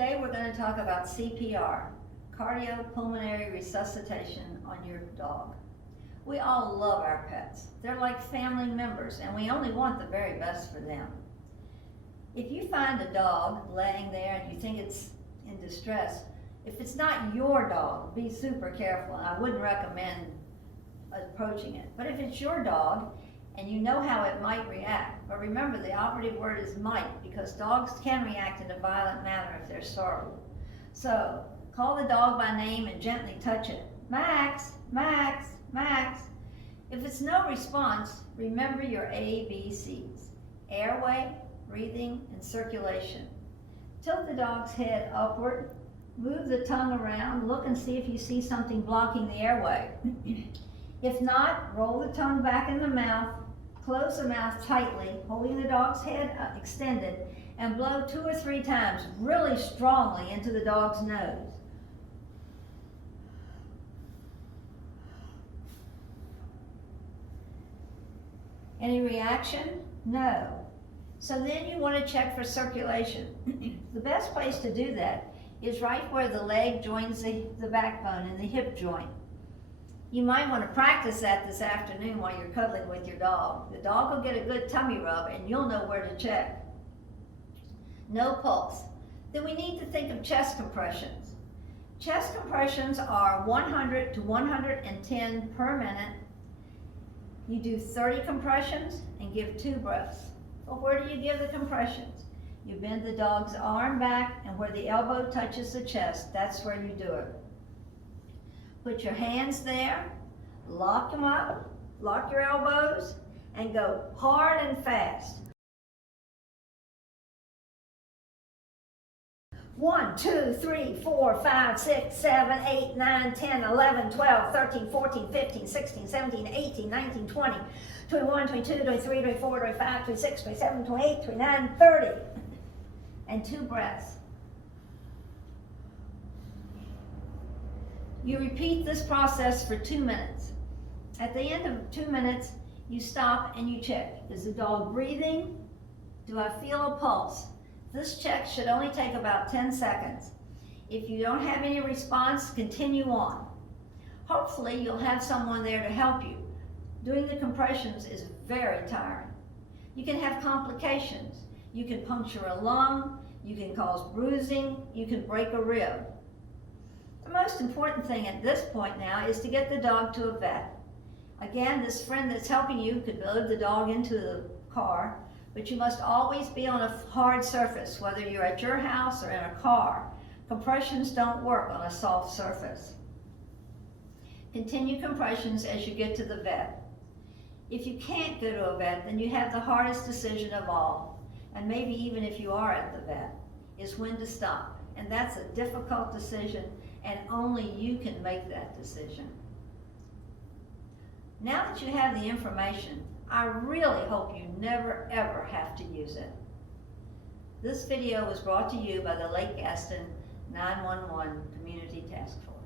Today we're going to talk about CPR, cardiopulmonary resuscitation on your dog. We all love our pets. They're like family members and we only want the very best for them. If you find a dog laying there and you think it's in distress, if it's not your dog, be super careful. And I wouldn't recommend approaching it. But if it's your dog and you know how it might react, but remember the operative word is might, because dogs can react in a violent manner if they're startled. So call the dog by name and gently touch it. Max, Max, Max. If it's no response, remember your ABCs: airway, breathing, and circulation. Tilt the dog's head upward, move the tongue around, look and see if you see something blocking the airway. If not, roll the tongue back in the mouth, close the mouth tightly, holding the dog's head extended, and blow 2 or 3 times really strongly into the dog's nose. Any reaction? No. So then you want to check for circulation. The best place to do that is right where the leg joins the backbone in the hip joint. You might want to practice that this afternoon while you're cuddling with your dog. The dog will get a good tummy rub and you'll know where to check. No pulse. Then we need to think of chest compressions. Chest compressions are 100 to 110 per minute. You do 30 compressions and give 2 breaths. Well, where do you give the compressions? You bend the dog's arm back, and where the elbow touches the chest, that's where you do it. Put your hands there, lock them up, lock your elbows, and go hard and fast. 1, 2, 3, 4, 5, 6, 7, 8, 9, 10, 11, 12, 13, 14, 15, 16, 17, 18, 19, 20, 21, 22, 23, 24, 25, 26, 27, 28, 29, 30. And 2 breaths. You repeat this process for 2 minutes. At the end of 2 minutes, you stop and you check. Is the dog breathing? Do I feel a pulse? This check should only take about 10 seconds. If you don't have any response, continue on. Hopefully, you'll have someone there to help you. Doing the compressions is very tiring. You can have complications. You can puncture a lung, you can cause bruising, you can break a rib. The most important thing at this point now is to get the dog to a vet. Again, this friend that's helping you could load the dog into the car, but you must always be on a hard surface, whether you're at your house or in a car. Compressions don't work on a soft surface. Continue compressions as you get to the vet. If you can't go to a vet, then you have the hardest decision of all, and maybe even if you are at the vet, is when to stop. And that's a difficult decision, and only you can make that decision. Now that you have the information, I really hope you never ever have to use it. This video was brought to you by the Lake Gaston 911 Community Task Force.